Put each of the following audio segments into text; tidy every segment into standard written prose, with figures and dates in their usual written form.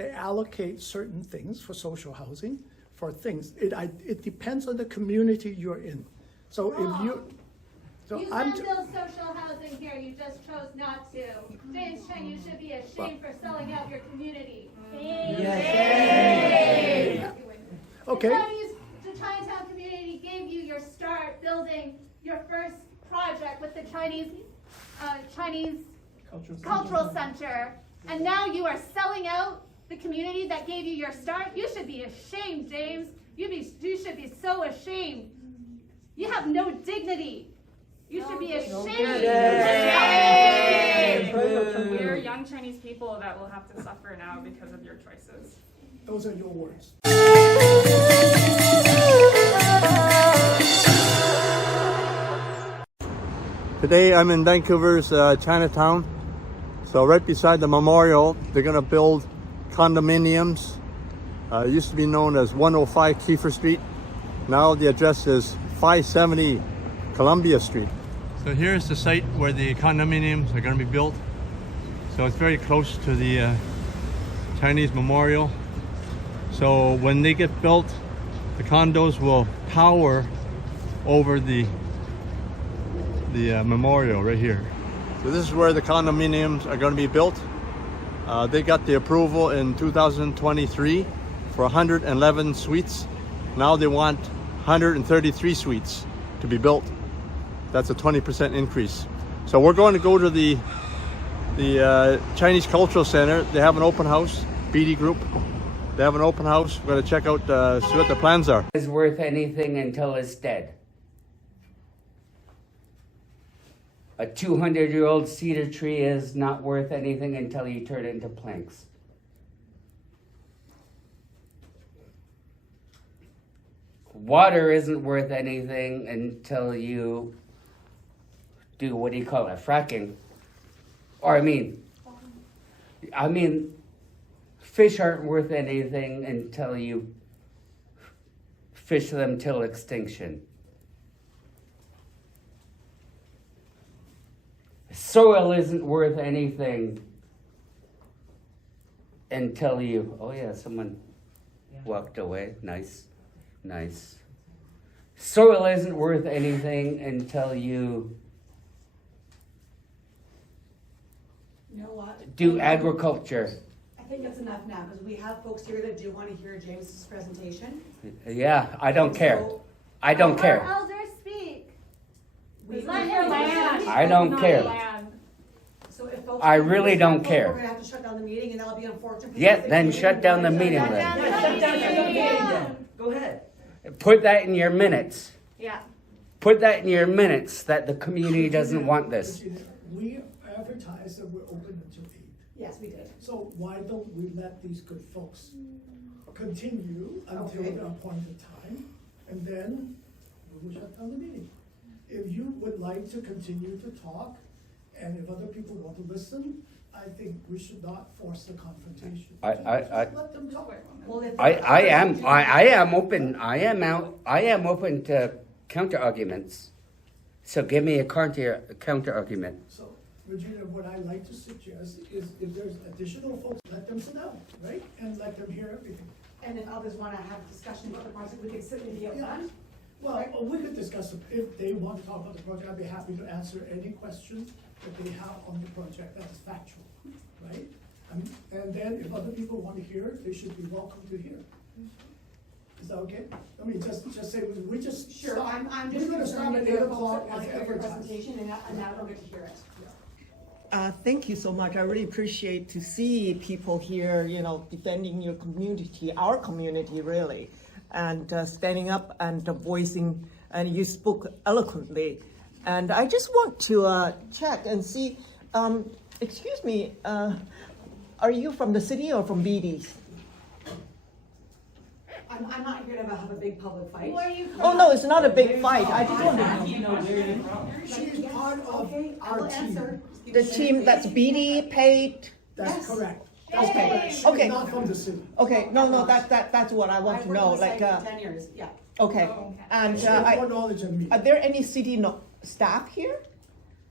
they allocate certain things for social housing, for things. It depends on the community you're in. So if you, so You I'm. can build social housing here, you just chose not to. James Cheng, you should be ashamed for selling out your community. Yes. Okay. The Chinatown community gave you your start building your first project with the Chinese Cultural Center, and now you are selling out the community that gave you your start. You should be ashamed, James. You should be so ashamed. You have no dignity. You should be ashamed. We're young Chinese people that will have to suffer now because of your choices. Those are your words. Today I'm in Vancouver's Chinatown. So right beside the memorial, they're going to build condominiums. It used to be known as 105 Keefer Street. Now the address is 570 Columbia Street. So here's the site where the condominiums are going to be built. So it's very close to the Chinese memorial. So when they get built, the condos will tower over the memorial right here. So this is where the condominiums are going to be built. They got the approval in 2023 for 111 suites. Now they want 133 suites to be built. That's a 20% increase. So we're going to go to the Chinese Cultural Center. They have an open house, Beedie Group. They have an open house. We're going to check out, see what the plans are. Is worth anything until it's dead. A 200-year-old cedar tree is not worth anything until you turn it into planks. Water isn't worth anything until you do, what do you call it, fracking? Or I mean, fish aren't worth anything until you fish them till extinction. Soil isn't worth anything until you, oh yeah, someone walked away, nice. Soil isn't worth anything until you know what? do agriculture. I think that's enough now, because we have folks here that do want to hear James's presentation. Yeah, I don't care. I don't care. Our elders speak. We Let him land. I don't care. So if folks I really don't care. We're going to have to shut down the meeting, and that'll be unfortunate. Yeah, then shut down the meeting Shut then. down the meeting. Go ahead. Put that in your minutes. Yeah. Put that in your minutes that the community doesn't want this. We advertised that we're open until 8. Yes, we did. So why don't we let these good folks continue until the appointed time, and then we will shut down the meeting. If you would like to continue to talk, and if other people want to listen, I think we should not force the confrontation. Just let them talk. Well, if I am open to counter arguments. So give me a counter argument. So, Regina, what I like to suggest is if there's additional folks, let them sit down, right? And let them hear everything. And if others want to have a discussion about the project, we could sit and be up front. Well, we could discuss it. If they want to talk about the project, I'd be happy to answer any questions that they have on the project that is factual, right? And then if other people want to hear it, they should be welcome to hear. Is that okay? I mean, just say, we just Sure, stop. I'm We're just gonna stop at 8 o'clock want as to hear your advertised. presentation, and now don't get to hear it. Thank you so much. I really appreciate to see people here, defending your community, our community really, and standing up and voicing, and you spoke eloquently. And I just want to check and see, excuse me, are you from the city or from Beedie? I'm not here to have a big public fight. Who are you from? Oh no, it's not a big fight. I just want to know. She's part of Okay, I our will team. answer. The team that's Beedie paid. That's Yes. correct. Okay. She's Okay. not from the city. Okay, no, that's what I want to know. I've worked on the Like, site for 10 years, yeah. okay, and She has more knowledge than me. are there any city staff here?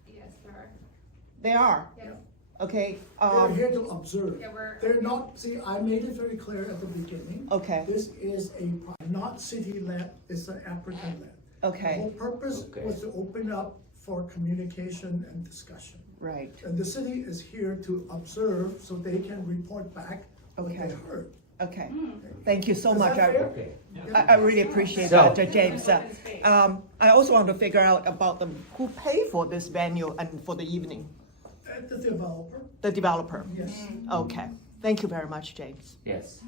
Yes, there are. They are. Yes. Okay, They're here to observe. Yeah, They're not, see, I made it very clear at the beginning. okay, This is not city-led, it's an applicant-led. The okay, whole purpose Okay. was to open up for communication and discussion. right, And the city is here to observe so they can report back what they Okay. heard. okay. Thank you so Is much. that fair? Okay. I really appreciate So- that, James. I also want to figure out about who paid for this venue and for the evening, The developer, the developer. yes. Okay, thank you very much, James. Yes.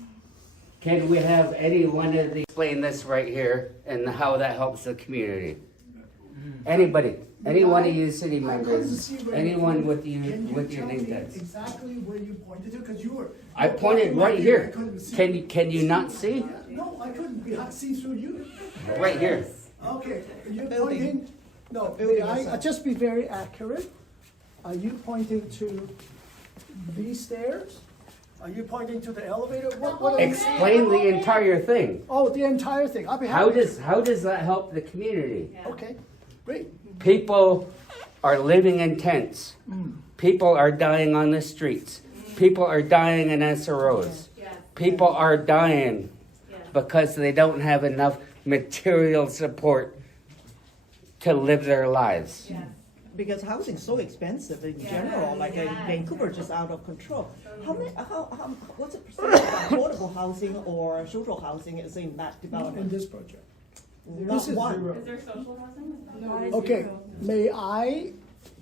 Can we have any one of the explain this right here and how that helps the community? Anybody, any one of you city I couldn't members, see where anyone with you Can you with your tell name me tags? exactly where you pointed to? Because you were. I you were pointed pointing right I here. couldn't see. Can you not see? No, I couldn't see through you. Right here. Okay, you're Building. pointing, no, building may I aside. just be very accurate? Are you pointing to these stairs? Are you pointing to the elevator? What are you? Explain the entire thing. Oh, the entire thing, I'll be happy. How does that help the community? Okay, great. People are living in tents. People are dying on the streets. People are dying in SROs. People are dying because they don't have enough material support to live their lives. Because housing is so expensive in general, like in Vancouver, just out of control. What's the percentage of affordable housing or social housing is in that In development? this project. Not This is one. zero. Is there social housing? Okay, may I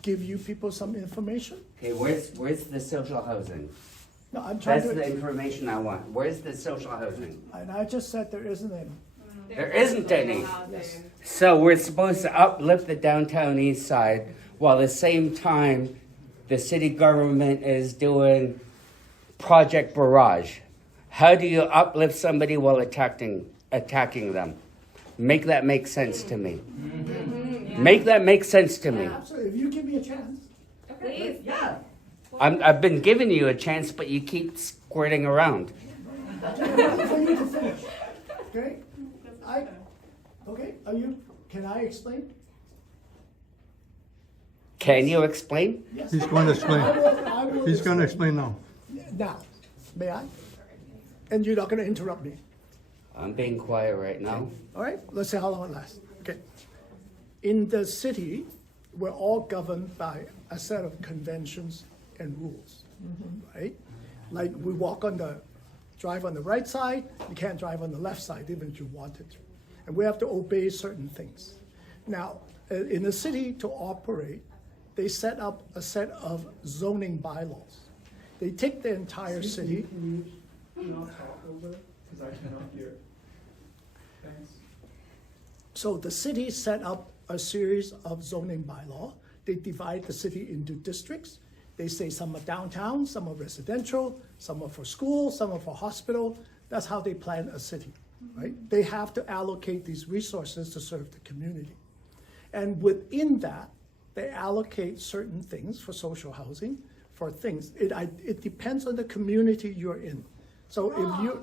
give you people some information? Okay, where's the social housing? No, I'm trying That's the to, information I want. Where's the social housing? and I just said there isn't any. There isn't any. Yes. So we're supposed to uplift the downtown east side while at the same time the city government is doing Project Barrage. How do you uplift somebody while attacking them? Make that make sense to me. Make that make sense to me. Absolutely, if you give me a chance. Please. Yeah. I've been giving you a chance, but you keep squirting around. I'm waiting for you to finish, okay? Can I explain? Can you explain? Yes. He's going to explain. I will He's going to explain now. Now, may I? And you're not gonna interrupt me, I'm being quiet right now. all right? Let's see how long it lasts, okay? In the city, we're all governed by a set of conventions and rules, right? Like, we drive on the right side, you can't drive on the left side, even if you wanted to. And we have to obey certain things. Now, in the city to operate, they set up a set of zoning bylaws. They take the entire city. Can you not talk over, because I cannot hear. Thanks. So the city set up a series of zoning bylaw. They divide the city into districts. They say some are downtown, some are residential, some are for school, some are for hospital. That's how they plan a city, right? They have to allocate these resources to serve the community. And within that, they allocate certain things for social housing, for things. It depends on the community you're in. So if you,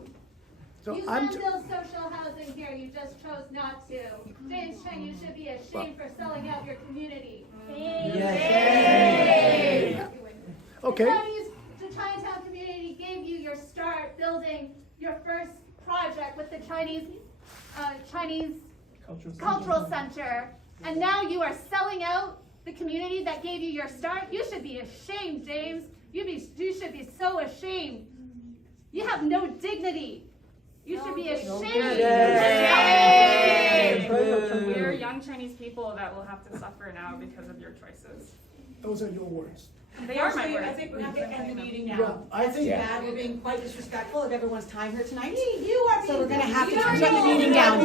so You I'm, can build social housing here, you just chose not to. James Cheng, you should be ashamed for selling out your community. okay. The Chinatown community gave you your start building your first project with the Chinese Cultural Center, and now you are selling out the community that gave you your start. You should be ashamed, James. You should be so ashamed. You have no dignity. You should be ashamed. We are young Chinese people that will have to suffer now because of your choices. Those are your words. They are my Actually, words. I think we have to end the meeting Yeah, now. I think. Yeah. Bad, we're being quite disrespectful of everyone's time here tonight. So we're gonna have to You are shut the meeting down.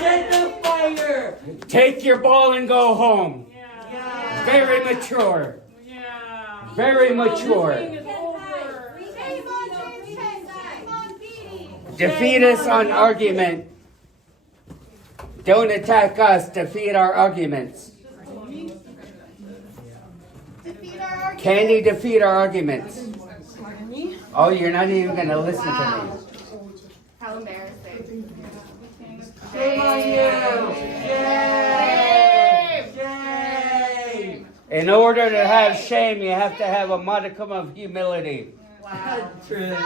Get the fire! Take your ball and go home. Yeah. Very mature. Yeah. Very mature. This meeting is over. Shame on James Cheng. Shame on Beedie. Defeat us on argument. Don't attack us. Defeat our arguments. Defeat our argument. Can you defeat our arguments? Oh, you're not even going to listen to me. How embarrassing. Shame on you! Shame. Shame! In order to have shame, you have to have a modicum of humility. Wow. True.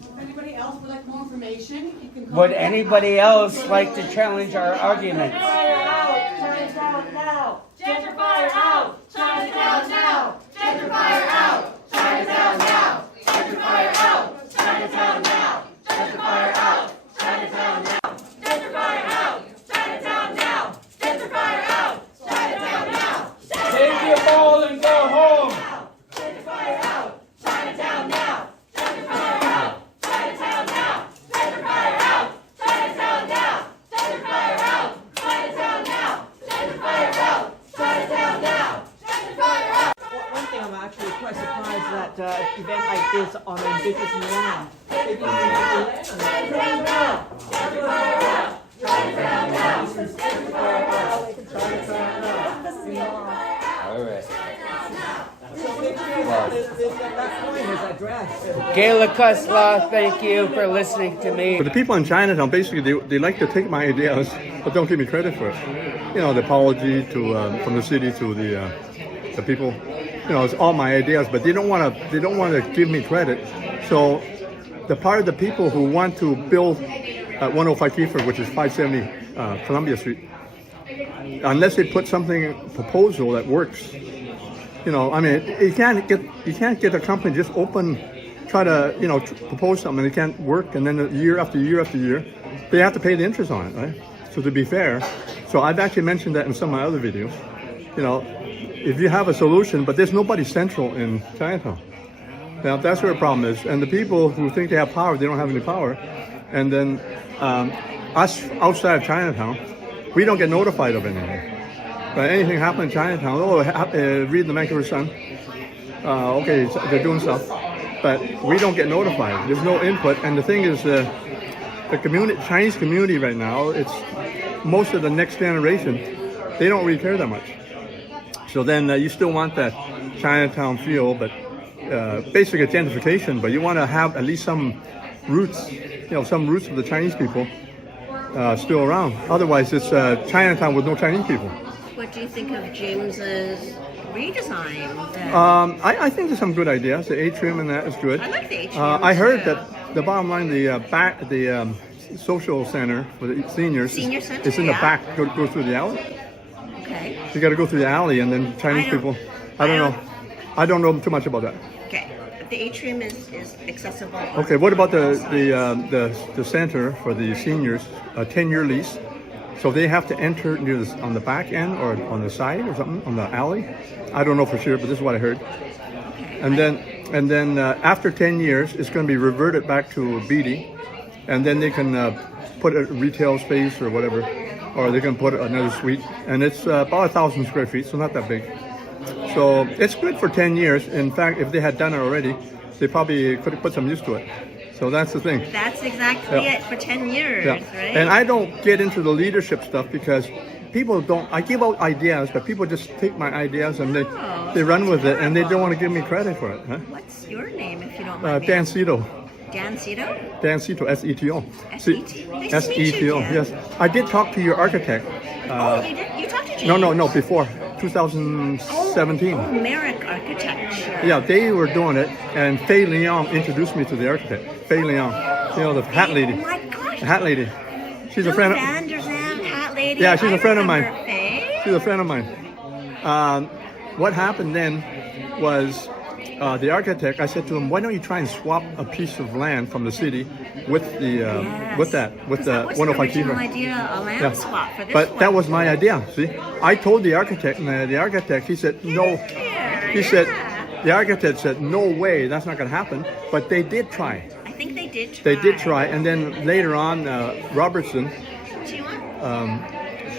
If anybody else would like more information, you can call. Would anybody else like to challenge our arguments? Chinatown now! Gentrifier out! Chinatown now! Gentrifier out! Chinatown now! Gentrifier out! Chinatown now! Gentrifier out! Chinatown now! Gentrifier out! Chinatown now! Gentrifier out! Chinatown now! Take your ball and go home. Gentrifier out! Chinatown now! Gentrifier out! Chinatown now! Gentrifier out! Chinatown now! Gentrifier out! Chinatown now! Gentrifier out! Chinatown now! Gentrifier out! One thing I'm actually quite surprised that an event like this on indigenous land. People need to do Chinatown now! Gentrifier out! Chinatown now! All right. that point is addressed. Gayla Kusla, thank you for listening to me. But the people in Chinatown, basically, they like to take my ideas, but don't give me credit for it. You know, the apology to from the city to the people. You know, it's all my ideas, but they don't want to give me credit. So the part of the people who want to build at 105 Keefer, which is 570 Columbia Street, unless they put something proposal that works, you know, I mean, you can't get a company just try to propose something and it can't work, and then year after year after year, they have to pay the interest on it, right? So to be fair, so I've actually mentioned that in some of my other videos. You know, if you have a solution, but there's nobody central in Chinatown. Now that's where the problem is, and the people who think they have power, they don't have any power, and then us outside of Chinatown, we don't get notified of anything. But anything happen in Chinatown, read the Vancouver Sun. Okay, they're doing stuff, but we don't get notified. There's no input, and the thing is, the community, Chinese community right now, it's most of the next generation, they don't really care that much. So then you still want that Chinatown feel, but basically gentrification. But you want to have at least some roots, some roots of the Chinese people still around. Otherwise, it's Chinatown with no Chinese people. What do you think of James's redesign? I think there's some good ideas. The atrium and that is good. I like the atrium. I heard too. that the bottom line, the social center for the seniors, Senior center, it's in the yeah. back. Go through the alley. Okay. You got to go through the alley, and then Chinese people. I don't know. I don't know too much about that. Okay. The atrium is accessible. Okay. What about the center for the seniors? A 10-year lease. So they have to enter near on the back end or on the side or something on the alley. I don't know for sure, but this is what I heard. And then after 10 years, it's going to be reverted back to Beedie, and then they can put a retail space or whatever, or they can put another suite, and it's about 1,000 square feet, so not that big. So it's good for 10 years. In fact, if they had done it already, they probably could have put some use to it. So that's the thing. That's exactly it for 10 years, right? And I don't get into the leadership stuff because people don't. I give out ideas, but people just take my ideas and they run with it, and they don't want to give me credit for it. Huh? What's your name, if you don't mind me Dan asking? Seto. Dan Seto? Dan Seto, S-E-T-O. S-E-T-O. Nice to meet you, S-E-T-O, Dan. yes. I did talk to your architect. You did? You talked to James? No, before 2017. Oh, Merrick Architecture. Yeah, they were doing it, and Fei Liang introduced me to the architect. Fei Liang, the hat lady. Oh my gosh. The hat lady. She's a friend of. Van der Zand, hat lady. Yeah, she's a friend of mine. remember Faye. She's a friend of mine. What happened then was the architect. I said to him, "Why don't you try and swap a piece of land from the city with the That was 105 the Keefer?" original idea, a land Yeah. swap for this But one. that was my idea. See, I told the architect, and the architect, he said no. He said, the architect said, "No way, that's not going to happen." But they did try. I think they did try. They did try, and then later on, Robertson, Do you want?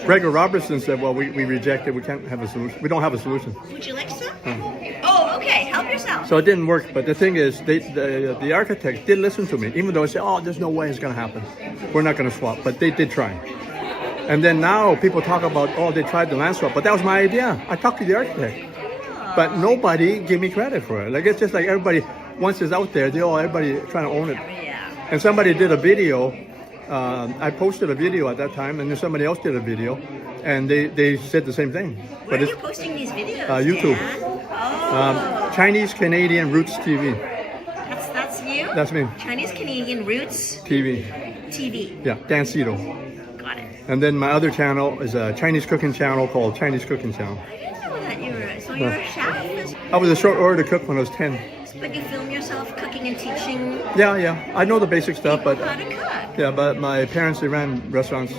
Gregor Robertson said, "Well, we reject it. We can't have a solution. We don't have a solution." Would you like some? Oh, okay. Help yourself. So it didn't work. But the thing is, the architect did listen to me, even though I said, "Oh, there's no way it's going to happen. We're not going to swap." But they did try. And then now people talk about, "Oh, they tried the land swap," but that was my idea. I talked to the architect, but nobody gave me credit for it. Like it's just like everybody, once it's out there, everybody trying to own it. Yeah. And somebody did a video I posted a video at that time, and then somebody else did a video, and they said the same thing. Where are you posting these videos? YouTube. Dad? Chinese Canadian Roots TV. That's you? That's me. Chinese Canadian Roots TV. TV. Yeah, Dan Seto. Got it. And then my other channel is a Chinese cooking channel called Chinese Cooking Channel. I didn't know that you were. So you're a chef? I was a short order cook when I was 10. But you film yourself cooking and teaching Yeah. I know the basic stuff, but how to cook. yeah, but my parents, they ran restaurants.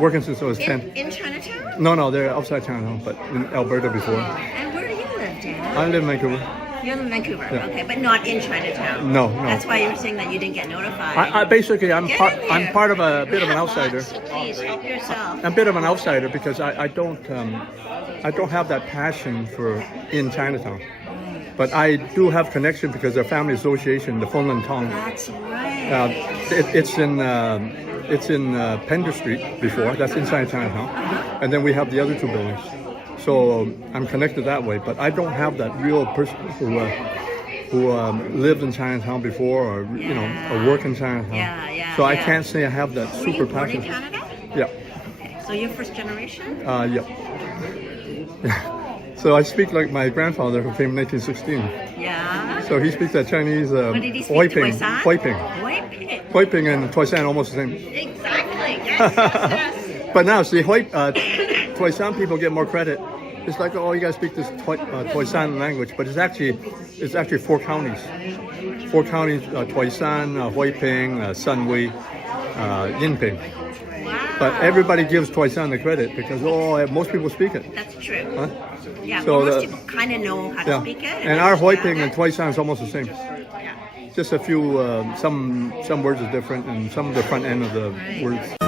Working since I was 10. In Chinatown? No, they're outside Chinatown, but in Alberta before. And where do you live, Dad? I live in Vancouver. You're in Vancouver, Yeah. okay, but not in Chinatown. No. That's why you were saying that you didn't get notified. I basically, I'm Get part. in there. I'm part of a bit of You an have outsider. lots, so please help yourself. I'm a bit of an outsider because I don't have that passion for in Chinatown. But I do have connection because our family association, the Fenlin Tong. That's right. It's in Pender Street before. That's inside Chinatown, and then we have the other two buildings. So I'm connected that way. But I don't have that real person who lived in Chinatown before, or or work in Chinatown. Yeah. So I can't say I have that Were super you born in passion. Canada? Yeah. Okay, so you're first generation? Yeah. So I speak like my grandfather who came in 1916. Yeah. So he speaks that Chinese What did he speak? Huiping, Toisan? Huiping. Huiping. Huiping and Toisan almost the same. Exactly. Yes. But now, see, Toisan people get more credit. It's like, oh, you guys speak this Toisan language, but it's actually 4 counties. 4 counties: Toisan, Huiping, Sunwei, Yinping. Wow. But everybody gives Toisan the credit because most people speak it. That's true. Huh? Yeah, So most the- people kind of know how to Yeah. speak it. And our Huiping understand and it. Toisan is almost the same. Yeah. Just a few, some words are different, and some of the front end of the words.